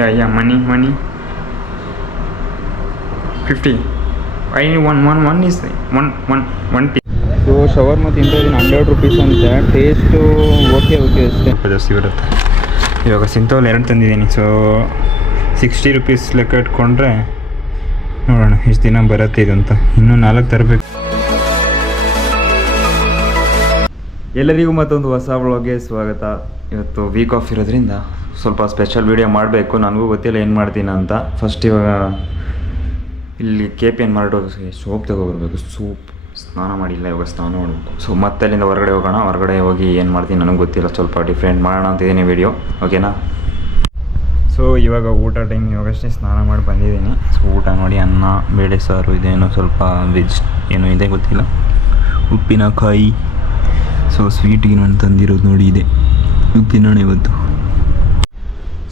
Yeah yeah money money fifty I one one, one is one one one piece. So shawarma ತಿಂತಿದ್ದೀನಿ hundred rupees ಅಂತ. Taste okay okay ಅಷ್ಟೇ. ಜಾಸ್ತಿ ಬರುತ್ತೆ ಇವಾಗ ಸಿಂಥೋಲ್ ಎರಡು ತಂದಿದ್ದೀನಿ ಸೊ ಸಿಕ್ಸ್ಟಿ ರುಪೀಸ್ ಲೆಕ್ಕ ಇಟ್ಕೊಂಡ್ರೆ ನೋಡೋಣ ಎಷ್ಟು ದಿನ ಬರುತ್ತೆ ಇದು ಅಂತ. ಇನ್ನೂ ನಾಲ್ಕು ತರಬೇಕು. ಎಲ್ಲರಿಗೂ ಮತ್ತೊಂದು ಹೊಸ ಬಳಗೆ ಸ್ವಾಗತ. ಇವತ್ತು ವೀಕ್ ಆಫ್ ಇರೋದ್ರಿಂದ ಸ್ವಲ್ಪ ಸ್ಪೆಷಲ್ ವೀಡಿಯೋ ಮಾಡಬೇಕು. ನನಗೂ ಗೊತ್ತಿಲ್ಲ ಏನು ಮಾಡ್ತೀನಿ ಅಂತ. ಫಸ್ಟ್ ಇವಾಗ ಇಲ್ಲಿ K P N mart soap ತಗೊಬರ್ಬೇಕು. Soap ಸ್ನಾನ ಮಾಡಿಲ್ಲ, ಇವಾಗ ಸ್ನಾನ ಮಾಡಬೇಕು. ಸೊ ಮತ್ತೆ ಅಲ್ಲಿಂದ ಹೊರಗಡೆ ಹೋಗೋಣ. ಹೊರಗಡೆ ಹೋಗಿ ಏನು ಮಾಡ್ತೀನಿ ನನಗೆ ಗೊತ್ತಿಲ್ಲ. ಸ್ವಲ್ಪ ಡಿಫ್ರೆಂಟ್ ಮಾಡೋಣ ಅಂತಿದ್ದೀನಿ ವೀಡಿಯೋ ಓಕೆನಾ ಸೊ ಇವಾಗ ಊಟ ಟೈಮ್ ಇವಾಗಷ್ಟೇ ಸ್ನಾನ ಮಾಡಿ ಬಂದಿದ್ದೀನಿ. ಸೊ ಊಟ ನೋಡಿ ಅನ್ನ, ಬೇಳೆ ಸಾರು, ಇದೇನು ಸ್ವಲ್ಪ ವೆಜ್ ಏನು ಇದೆ ಗೊತ್ತಿಲ್ಲ. ಉಪ್ಪಿನಕಾಯಿ. ಸೊ ಸ್ವೀಟಿಗೆ ನಾನು ತಂದಿರೋದು ನೋಡಿ ಇದೆ. ಇದು ತಿನ್ನೋಣ ಇವತ್ತು.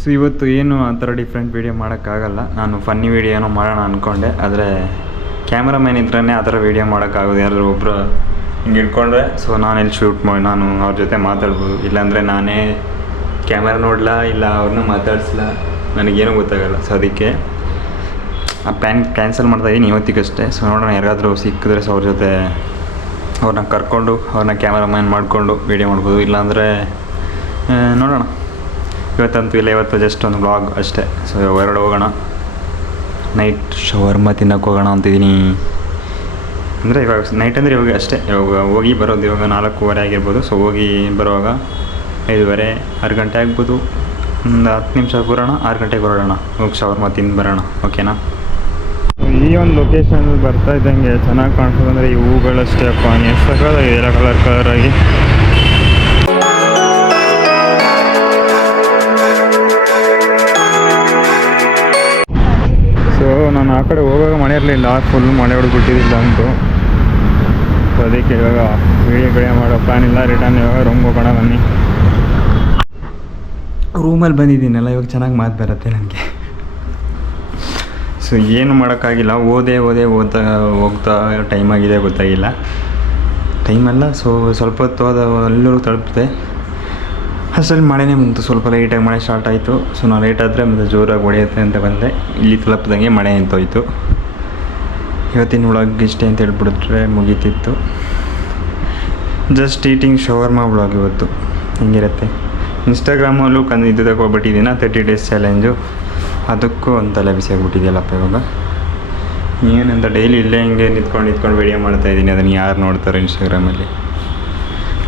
ಸೊ ಇವತ್ತು ಏನು ಆ ಥರ ಡಿಫ್ರೆಂಟ್ ವೀಡಿಯೋ ಮಾಡೋಕ್ಕಾಗಲ್ಲ. ನಾನು ಫನ್ನಿ ವೀಡಿಯೋನೂ ಮಾಡೋಣ ಅಂದ್ಕೊಂಡೆ ಆದರೆ ಕ್ಯಾಮ್ರಾಮ್ಯಾನ್ ಇದ್ರೇ ಆ ಥರ ವೀಡಿಯೋ ಮಾಡೋಕ್ಕಾಗೋದು. ಯಾರಾದರೂ ಒಬ್ಬರು ಹಿಂಗೆ ಇಟ್ಕೊಂಡ್ರೆ ಸೊ ನಾನು ಎಲ್ಲಿ ಶೂಟ್ ಮಾಡಿ ನಾನು ಅವ್ರ ಜೊತೆ ಮಾತಾಡ್ಬೋದು. ಇಲ್ಲಾಂದರೆ ನಾನೇ ಕ್ಯಾಮ್ರಾ ನೋಡಲ್ಲ ಇಲ್ಲ ಅವ್ರನ್ನ ಮಾತಾಡ್ಸಲ್ಲ ನನಗೇನು ಗೊತ್ತಾಗಲ್ಲ. ಸೊ ಅದಕ್ಕೆ ಆ ಪ್ಯಾನ್ ಕ್ಯಾನ್ಸಲ್ ಮಾಡ್ತಾ ಇದ್ದೀನಿ ಇವತ್ತಿಗಷ್ಟೇ. ಸೊ ನೋಡೋಣ ಯಾರಾದರೂ ಸಿಕ್ಕಿದ್ರೆ ಸೊ ಅವ್ರ ಜೊತೆ ಅವ್ರನ್ನ ಕರ್ಕೊಂಡು, ಅವ್ರನ್ನ ಕ್ಯಾಮ್ರಾಮ್ಯಾನ್ ಮಾಡಿಕೊಂಡು ವೀಡಿಯೋ ಮಾಡ್ಬೋದು. ಇಲ್ಲಾಂದರೆ ನೋಡೋಣ. ಇವತ್ತಂತೂ ಇಲ್ಲ, ಇವತ್ತು ಜಸ್ಟ್ ಒಂದು ಬ್ಲಾಗ್ ಅಷ್ಟೇ. ಸೊ ಹೊರಗಡೆ ಹೋಗೋಣ. ನೈಟ್ ಶವರ್ಮ ತಿನ್ನಕ್ಕೆ ಹೋಗೋಣ ಅಂತಿದ್ದೀನಿ. ಅಂದರೆ ಇವಾಗ ನೈಟ್ ಅಂದರೆ ಇವಾಗ ಅಷ್ಟೇ. ಇವಾಗ ಹೋಗಿ ಬರೋದು ಇವಾಗ ನಾಲ್ಕೂವರೆ ಆಗಿರ್ಬೋದು. ಸೊ ಹೋಗಿ ಬರುವಾಗ ಐದುವರೆ, ಆರು ಗಂಟೆ ಆಗ್ಬೋದು. ಒಂದು ಹತ್ತು ನಿಮಿಷ ಬರೋಣ, ಆರು ಗಂಟೆಗೆ ಹೊರಡೋಣ. ಹೋಗಿ ಶವರ್ಮ ತಿಂದು ಬರೋಣ. ಓಕೆನಾ ಈ ಒಂದು ಲೊಕೇಶನ್ ಬರ್ತಾ ಇದ್ದಂಗೆ ಚೆನ್ನಾಗಿ ಕಾಣಿಸೋದು ಅಂದರೆ ಈ ಹೂಗಳಷ್ಟೇ ಅಪ್ಪ. ಎಷ್ಟು ಸಕ್ಕತ್ತಾಗಿದೆ ಎಲ್ಲ ಕಲರ್ ಕಲರ್ ಆಗಿ. ಸೊ ನಾನು ಆ ಕಡೆ ಹೋಗಾಗ ಮಳೆ ಇರಲಿಲ್ಲ. ಫುಲ್ ಮಳೆ ಹೊಡೆದ್ಬಿಟ್ಟಿದ್ದಿಲ್ಲ ಅಂತು ಅದಕ್ಕೆ ಇವಾಗ ವಿಡಿಯೋ ಗಿಡಿಯೋ ಮಾಡೋ ಪ್ಲಾನ್ ಇಲ್ಲ. ರಿಟರ್ನ್ ಇವಾಗ ರೂಮ್ ಹೋಗೋಣ ಬನ್ನಿ. ರೂಮಲ್ಲಿ ಬಂದಿದ್ದೀನಲ್ಲ, ಇವಾಗ ಚೆನ್ನಾಗಿ ಮಾತು ಬರುತ್ತೆ ನನಗೆ. ಸೊ ಏನು ಮಾಡೋಕ್ಕಾಗಿಲ್ಲ. ಓದೇ ಓದೇ, ಓದ್ತಾ, ಹೋಗ್ತಾ ಟೈಮ್ ಆಗಿದೆ, ಗೊತ್ತಾಗಿಲ್ಲ. ಟೈಮಲ್ಲ ಸೊ ಸ್ವಲ್ಪ ಹೊತ್ತು ಹೋದ ಎಲ್ಲರೂ ತಲುಪಿದೆ ಅಷ್ಟರಲ್ಲಿ ಮಳೆನೇ ಬಂತು. ಸ್ವಲ್ಪ ಲೈಟಾಗಿ ಮಳೆ ಸ್ಟಾರ್ಟ್ ಆಯಿತು. ಸೊ ನಾನು ಲೇಟ್ ಆದರೆ ಮತ್ತೆ ಜೋರಾಗಿ ಹೊಡೆಯುತ್ತೆ ಅಂತ ಬಂದೆ. ಇಲ್ಲಿ ತಲುಪಿದಂಗೆ ಮಳೆ ನಿಂತೋಯ್ತು. ಇವತ್ತಿನ ವ್ಲಾಗ್ ಇಷ್ಟೇ ಅಂತ ಹೇಳ್ಬಿಡಿದ್ರೆ ಮುಗೀತಿತ್ತು. ಜಸ್ಟ್ ಈಟಿಂಗ್ ಶವರ್ಮಾ ವ್ಲಾಗ್ ಇವತ್ತು. ಹಿಂಗಿರುತ್ತೆ? ಇನ್ಸ್ಟಾಗ್ರಾಮಲ್ಲೂ ಕಂದು ಇದು ತಗೊಬಿಟ್ಟಿದ್ದೀನ ತರ್ಟಿ ಡೇಸ್ ಚಾಲೆಂಜು ಅದಕ್ಕೂ ಒಂದು ತಲೆ ಬಿಸಿ ಆಗಿಬಿಟ್ಟಿದೆಯಲ್ಲಪ್ಪ ಇವಾಗ? ಏನಂತ ಡೈಲಿ ಇಲ್ಲೇ ಹಿಂಗೆ ನಿಂತ್ಕೊಂಡು ನಿಂತ್ಕೊಂಡು ವೀಡಿಯೋ ಮಾಡ್ತಾ ಇದ್ದೀನಿ ಅದನ್ನು ಯಾರು ನೋಡ್ತಾರೆ ಇನ್ಸ್ಟಾಗ್ರಾಮಲ್ಲಿ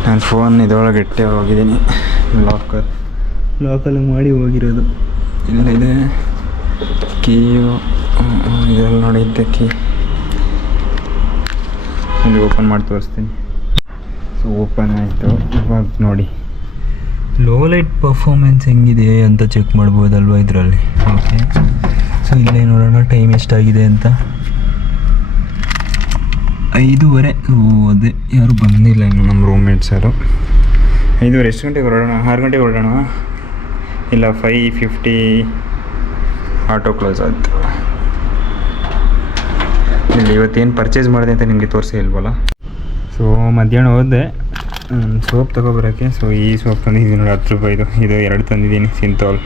ನಾನು ಫೋನ್ ಇದೊಳಗೆ ಇಟ್ಟೆ ಹೋಗಿದ್ದೀನಿ. ಲಾಕರ್ ಲಾಕಲ್ಲಿ ಮಾಡಿ ಹೋಗಿರೋದು. ಇಲ್ಲಿದೆ. ಕೀಯು ಇದರಲ್ಲಿ ನೋಡಿದ್ದೆ ಕೀ ಇಲ್ಲಿ ಓಪನ್ ಮಾಡಿ ತೋರಿಸ್ತೀನಿ. ಸೊ ಓಪನ್ ಆಯಿತು. ಇವಾಗ ನೋಡಿ. ಲೋ ಲೈಟ್ ಪರ್ಫಾರ್ಮೆನ್ಸ್ ಹೆಂಗಿದೆ ಅಂತ ಚೆಕ್ ಮಾಡ್ಬೋದಲ್ವ ಇದರಲ್ಲಿ? ಓಕೆ ಸೊ ಇಲ್ಲೇ ನೋಡೋಣ ಟೈಮ್ ಎಷ್ಟಾಗಿದೆ ಅಂತ. ಐದೂವರೆ. ಅದೇ, ಯಾರು ಬಂದಿಲ್ಲ ಇನ್ನು ನಮ್ಮ ರೂಮ್ಮೇಟ್ಸ್ ಯಾರು. ಐದೂವರೆ, ಎಷ್ಟು ಗಂಟೆಗೆ ಹೊರಡೋಣ? ಆರು ಗಂಟೆಗೆ ಹೊರಡೋಣ? ಇಲ್ಲ ಫೈ ಫಿಫ್ಟಿ ಆಟೋ ಕ್ಲೋಸ್ ಆಯಿತು. ಇಲ್ಲಿ ಇವತ್ತೇನು ಪರ್ಚೇಸ್ ಮಾಡಿದೆ ಅಂತ ನಿಮಗೆ ತೋರಿಸಿ ಇಲ್ವಲ್ಲ? ಸೊ ಮಧ್ಯಾಹ್ನ ಹೋದೆ. ಸೋಪ್ ತೊಗೊಬರೋಕ್ಕೆ. ಸೊ ಈ ಸೋಪ್ ತಂದಿದ್ದೀನಿ ನೋಡಿ, ಹತ್ತು ರೂಪಾಯಿದು ಇದು. ಎರಡು ತಂದಿದ್ದೀನಿ ಸಿಂತೋಲ್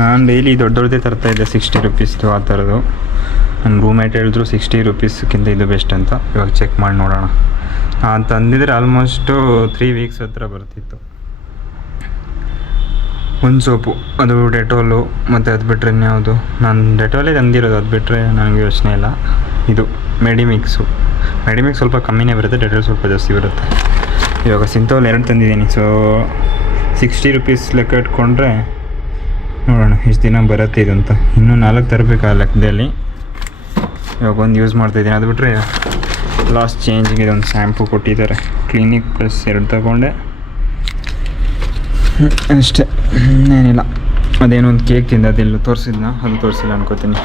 ನಾನು ಡೈಲಿ ದೊಡ್ಡ ದೊಡ್ಡದೇ ತರ್ತಾ ಇದ್ದೆ ಸಿಕ್ಸ್ಟಿ ರುಪೀಸ್ದು ಆ ಥರದ್ದು ನನ್ನ ರೂಮೇಟ್ ಹೇಳಿದ್ರು ಸಿಕ್ಸ್ಟಿ ರುಪೀಸ್ಗಿಂತ ಇದು ಬೆಸ್ಟ್ ಅಂತ. ಇವಾಗ ಚೆಕ್ ಮಾಡಿ ನೋಡೋಣ. ನಾನು ತಂದಿದ್ರೆ ಆಲ್ಮೋಸ್ಟು ತ್ರೀ ವೀಕ್ಸ್ ಹತ್ರ ಬರ್ತಿತ್ತು. ಒಂದು ಸೋಪು ಅದು ಡೆಟೋಲು ಮತ್ತು ಅದು ಬಿಟ್ಟರೆ ಇನ್ಯಾವುದು? ನಾನು ಡೆಟೋಲೇ ತಂದಿರೋದು, ಅದು ಬಿಟ್ಟರೆ ನನಗೆ ಯೋಚನೆ ಇಲ್ಲ. ಇದು ಮೆಡಿಮಿಕ್ಸು ಮೆಡಿಮಿಕ್ಸ್ ಸ್ವಲ್ಪ ಕಮ್ಮಿನೇ ಬರುತ್ತೆ ಡೆಟೋಲ್ ಸ್ವಲ್ಪ ಜಾಸ್ತಿ ಬರುತ್ತೆ. ಇವಾಗ ಸಿಂಥೋಲ್ ಎರಡು ತಂದಿದ್ದೀನಿ. ಸೊ ಸಿಕ್ಸ್ಟಿ ರುಪೀಸ್ ಲೆಕ್ಕ ಇಟ್ಕೊಂಡ್ರೆ ನೋಡೋಣ ಇಷ್ಟು ದಿನ ಬರುತ್ತೆ ಅಂತ ಇನ್ನೂ ನಾಲ್ಕು ತರಬೇಕು ಆ ಲೆಕ್ಕದಲ್ಲಿ. ಇವಾಗ ಒಂದು ಯೂಸ್ ಮಾಡ್ತಾಯಿದ್ದೀನಿ ಅದು ಬಿಟ್ಟರೆ ಲಾಸ್ಟ್ ಚೇಂಜಿಗೆ ಇದೊಂದು ಶ್ಯಾಂಪು ಕೊಟ್ಟಿದ್ದಾರೆ. ಕ್ಲಿನಿಕ್ ಪ್ಲಸ್ ಎರಡು ತಗೊಂಡೆ. ಅಷ್ಟೇ. ಏನಿಲ್ಲ ಅದೇನೋ ಒಂದು ಕೇಕ್ ತಿಂದ ಅದಿಲ್ಲ ತೋರಿಸಿದ್ನ? ಅದು ತೋರಿಸಿಲ್ಲ ಅನ್ಕೋತೀನಿ.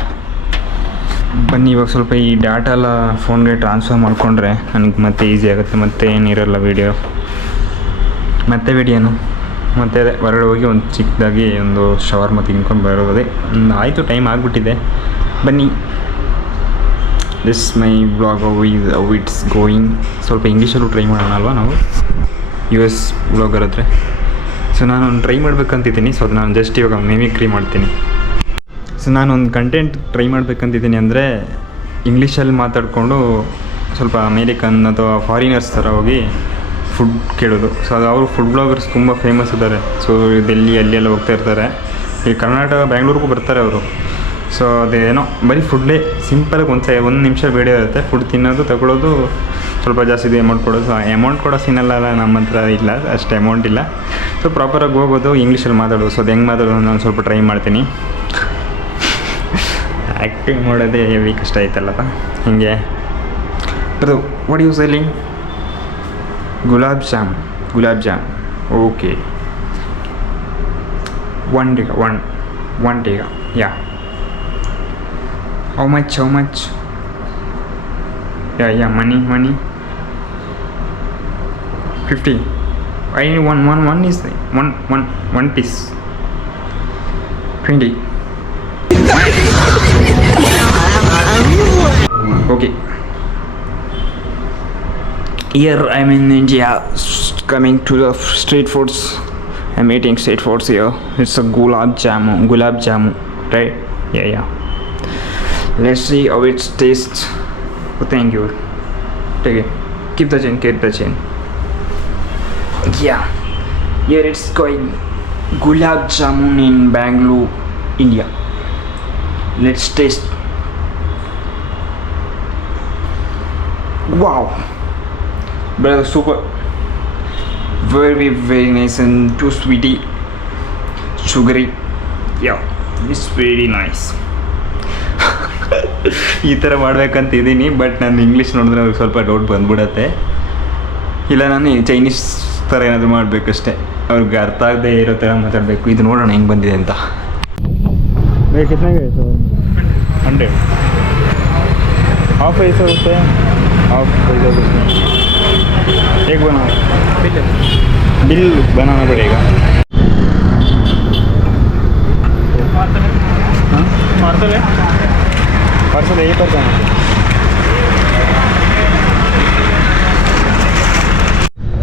ಬನ್ನಿ, ಇವಾಗ ಸ್ವಲ್ಪ ಈ ಡಾಟಾ ಎಲ್ಲ ಫೋನ್ಗೆ ಟ್ರಾನ್ಸ್ಫರ್ ಮಾಡಿಕೊಂಡ್ರೆ ನನಗೆ ಮತ್ತೆ ಈಸಿ ಆಗುತ್ತೆ, ಮತ್ತೆ ಏನಿರಲ್ಲ ವೀಡಿಯೋ ಮತ್ತೆ ವಿಡಿಯೋನು ಮತ್ತೆ ಅದೇ, ಹೊರಗಡೆ ಹೋಗಿ ಒಂದು ಚಿಕ್ಕದಾಗಿ ಒಂದು ಶವರ್ ಮತ್ತು ತಿನ್ಕೊಂಡು ಬರೋದೇ ಆಯಿತು ಟೈಮ್ ಆಗಿಬಿಟ್ಟಿದೆ. ಬನ್ನಿ. ದಿಸ್ ಮೈ ಬ್ಲಾಗ್ ಅವು ಇಸ್ ಹೌ ಇಟ್ಸ್ ಗೋಯಿಂಗ್ ಸ್ವಲ್ಪ ಇಂಗ್ಲೀಷಲ್ಲೂ ಟ್ರೈ ಮಾಡೋಣ ಅಲ್ವಾ ನಾವು? ಯು ಎಸ್ ಬ್ಲಾಗರ್ ಹತ್ರ. ಸೊ ನಾನು ಟ್ರೈ ಮಾಡ್ಬೇಕಂತಿದ್ದೀನಿ. ಸೊ ಅದು ನಾನು ಜಸ್ಟ್ ಇವಾಗ ಮಿಮಿಕ್ರಿ ಮಾಡ್ತೀನಿ. ಸೊ ನಾನು ಒಂದು ಕಂಟೆಂಟ್ ಟ್ರೈ ಮಾಡ್ಬೇಕಂತಿದ್ದೀನಿ ಅಂದರೆ ಇಂಗ್ಲೀಷಲ್ಲಿ ಮಾತಾಡಿಕೊಂಡು ಸ್ವಲ್ಪ ಅಮೇರಿಕನ್ ಅಥವಾ ಫಾರಿನರ್ಸ್ ಥರ ಹೋಗಿ ಫುಡ್ ಕೇಳೋದು. ಸೊ ಅದು ಅವರು ಫುಡ್ ಬ್ಲಾಗರ್ಸ್ ತುಂಬ ಫೇಮಸ್ ಇದ್ದಾರೆ. ಸೊ ಡೆಲ್ಲಿ ಅಲ್ಲಿ ಎಲ್ಲ ಹೋಗ್ತಾ ಇರ್ತಾರೆ. ಈ ಕರ್ನಾಟಕ ಬ್ಯಾಂಗ್ಳೂರಿಗೂ ಬರ್ತಾರೆ ಅವರು. ಸೊ ಅದೇನೋ, ಬರೀ ಫುಡ್ಡೇ ಸಿಂಪಲಾಗಿ ಒಂದು ಸೈ ಒಂದು ನಿಮಿಷ ವಿಡಿಯೋ ಇರುತ್ತೆ. ಫುಡ್ ತಿನ್ನೋದು, ತಗೊಳ್ಳೋದು ಸ್ವಲ್ಪ ಜಾಸ್ತಿ ಇದು ಅಮೌಂಟ್ ಕೊಡೋದು. ಅಮೌಂಟ್ ಕೊಡೋ ಸೀನಲ್ಲ ನಮ್ಮ ಹತ್ರ ಇಲ್ಲ, ಅಷ್ಟು ಅಮೌಂಟ್ ಇಲ್ಲ. ಸೊ ಪ್ರಾಪರಾಗಿ ಹೋಗೋದು ಇಂಗ್ಲೀಷಲ್ಲಿ ಮಾತಾಡೋದು. ಸೊ ಅದು ಹೆಂಗೆ ಮಾತಾಡೋದು ನಾನು ಸ್ವಲ್ಪ ಟ್ರೈ ಮಾಡ್ತೀನಿ. ಆ್ಯಕ್ಟಿಂಗ್ ಮಾಡೋದೇ ಹೆವಿ ಕಷ್ಟ ಆಯ್ತಲ್ಲಪ್ಪ. ಹಿಂಗೆ. ಅದು what you selling gulab jam gulab jam. Okay one ಟಿಗ one one ಡೇಗ yeah how much how much yeah yeah money money fifty I one one one is one one one piece twenty okay Here I'm in India, coming to the street foods. I'm eating street foods here. It's a gulab jamun, gulab jamun, right? Yeah, yeah. Let's see how it tastes. Oh, thank you. Take it. Keep the chain. Keep the chain. Yeah. Here it's going gulab jamun in Bangalore, India. Let's taste. wow. Brother super. Very very nice and too sweety sugary. Yeah it's very nice. ಈ ಥರ ಮಾಡ್ಬೇಕಂತ ಇದ್ದೀನಿ but ನಾನು English ನೋಡಿದ್ರೆ ಅವ್ರಿಗೆ ಸ್ವಲ್ಪ doubt ಬಂದ್ಬಿಡತ್ತೆ. ಇಲ್ಲ ನಾನು ಚೈನೀಸ್ ಥರ ಏನಾದರೂ ಮಾಡಬೇಕಷ್ಟೇ. ಅವ್ರಿಗೆ ಅರ್ಥ ಆಗದೆ ಇರೋ ಥರ ಮಾತಾಡಬೇಕು. ಇದು ನೋಡೋಣ ಹೆಂಗೆ ಬಂದಿದೆ ಅಂತ. ಹಂಡ್ರೆಡ್ ಹಾಫ್ ಐಸ್ ಆಗುತ್ತೆ. हंड्रेड हाफ ऐसा रुपये हाफ पैसा कुछ नहीं एक बनाओ बिल बनाना पड़ेगा पार्सल है पार्सल यही पर जाना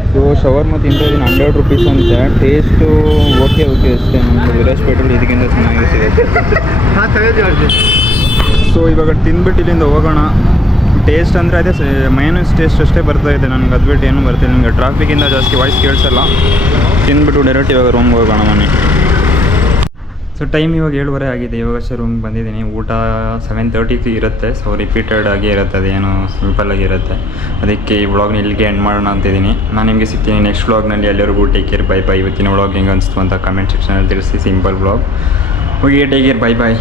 ಸೊ ಶವರ್ಮ ತಿಂತಾ ಇದ್ದೀನಿ ಹಂಡ್ರೆಡ್ ರುಪೀಸ್ ಅಂತೆ ಟೇಸ್ಟು ಓಕೆ ಓಕೆ ಅಷ್ಟೇ ನಮ್ಮದು ವಿರಾಜ್ಪೇಟೆಲ್ಲಿ ಇದಕ್ಕಿಂತ ಚೆನ್ನಾಗಿ ಸಿಗುತ್ತೆ ಸೊ ಇವಾಗ ತಿಂದ್ಬಿಟ್ಟು ಇಲ್ಲಿಂದ ಹೋಗೋಣ ಟೇಸ್ಟ್ ಅಂದರೆ ಅದೇ ಮೈನಸ್ ಟೇಸ್ಟ್ ಅಷ್ಟೇ ಬರ್ತಾ ಇದೆ ನನಗೆ. ಅದು ಬಿಟ್ಟು ಏನೂ ಬರ್ತಿಲ್ಲ. ನಿಮಗೆ ಟ್ರಾಫಿಕ್ಕಿಂದ ಜಾಸ್ತಿ ವಾಯ್ಸ್ ಕೇಳಿಸಲ್ಲ. ತಿಂದ್ಬಿಟ್ಟು ಡೈರೆಕ್ಟ್ ಇವಾಗ ರೂಮ್ಗೆ ಹೋಗೋಣ ಮನೆ ಸೊ ಟೈಮ್ ಇವಾಗ ಏಳುವರೆ ಆಗಿದೆ. ಇವಾಗ ಅಷ್ಟೇ ರೂಮ್ಗೆ ಬಂದಿದ್ದೀನಿ. ಊಟ ಸೆವೆನ್ ತರ್ಟಿಗೆ ಇರುತ್ತೆ. ಸೊ ರಿಪೀಟೆಡ್ ಆಗಿ ಇರುತ್ತೆ. ಅದೇನು ಸಿಂಪಲ್ಲಾಗಿ ಇರುತ್ತೆ. ಅದಕ್ಕೆ ಈ ವ್ಲಾಗ್ನ ಇಲ್ಲಿಗೆ ಎಂಡ್ ಮಾಡೋಣ ಅಂತಿದ್ದೀನಿ. ನಾನು ನಿಮಗೆ ಸಿಗ್ತೀನಿ ನೆಕ್ಸ್ಟ್ ವ್ಲಾಗ್ನಲ್ಲಿ ಎಲ್ಲರಿಗೂ ಟೇಕ್ ಕೇರ್ ಬೈ ಬೈ ಇವತ್ತಿನ ವ್ಲಾಗ್ ಹೆಂಗೆ ಅನಿಸ್ತು ಅಂತ ಕಮೆಂಟ್ ಸೆಕ್ಷನಲ್ಲಿ ತಿಳಿಸಿ. ಸಿಂಪಲ್ ವ್ಲಾಗ್ ಹೋಗಿ ಟೇಕ್ ಕೇರ್ ಬೈ ಬಾಯ್